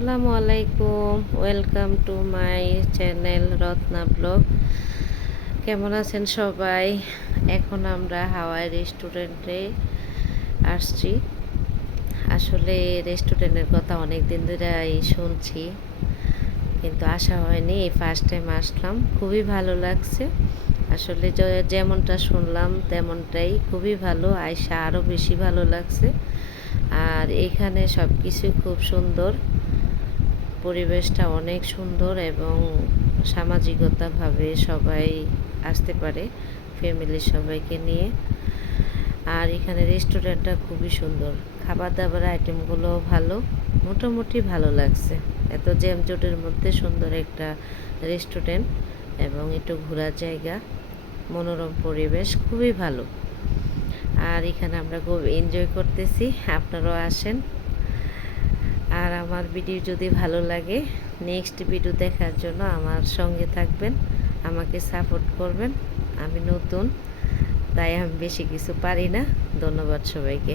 আসসালামু আলাইকুম, welcome to my channel Ratna blog. কেমন আছেন সবাই? এখন আমরা হাওয়াই রেস্টুরেন্টে আসছি। আসলে রেস্টুরেন্টের কথা অনেক দিন ধরেই শুনছি, কিন্তু আসা হয়নি। এই ফার্স্ট টাইম আসলাম, খুবই ভালো লাগছে। আসলে যেমনটা শুনলাম তেমনটাই, খুবই ভালো। আয়সা আরও বেশি ভালো লাগছে। আর এখানে সব কিছুই খুব সুন্দর, পরিবেশটা অনেক সুন্দর এবং সামাজিকতাভাবে সবাই আসতে পারে ফ্যামিলির সবাইকে নিয়ে। আর এখানে রেস্টুরেন্টটা খুবই সুন্দর, খাবার দাবার আইটেমগুলো ভালো, মোটামুটি ভালো লাগছে। এত জ্যামজটের মধ্যে সুন্দর একটা রেস্টুরেন্ট এবং একটু ঘোরার জায়গা, মনোরম পরিবেশ, খুবই ভালো। আর এখানে আমরা খুব এনজয় করতেছি, আপনারাও আসেন। আর আমার ভিডিও যদি ভালো লাগে, নেক্সট ভিডিও দেখার জন্য আমার সঙ্গে থাকবেন, আমাকে সাপোর্ট করবেন। আমি নতুন, তাই আমি বেশি কিছু পারি না। ধন্যবাদ সবাইকে।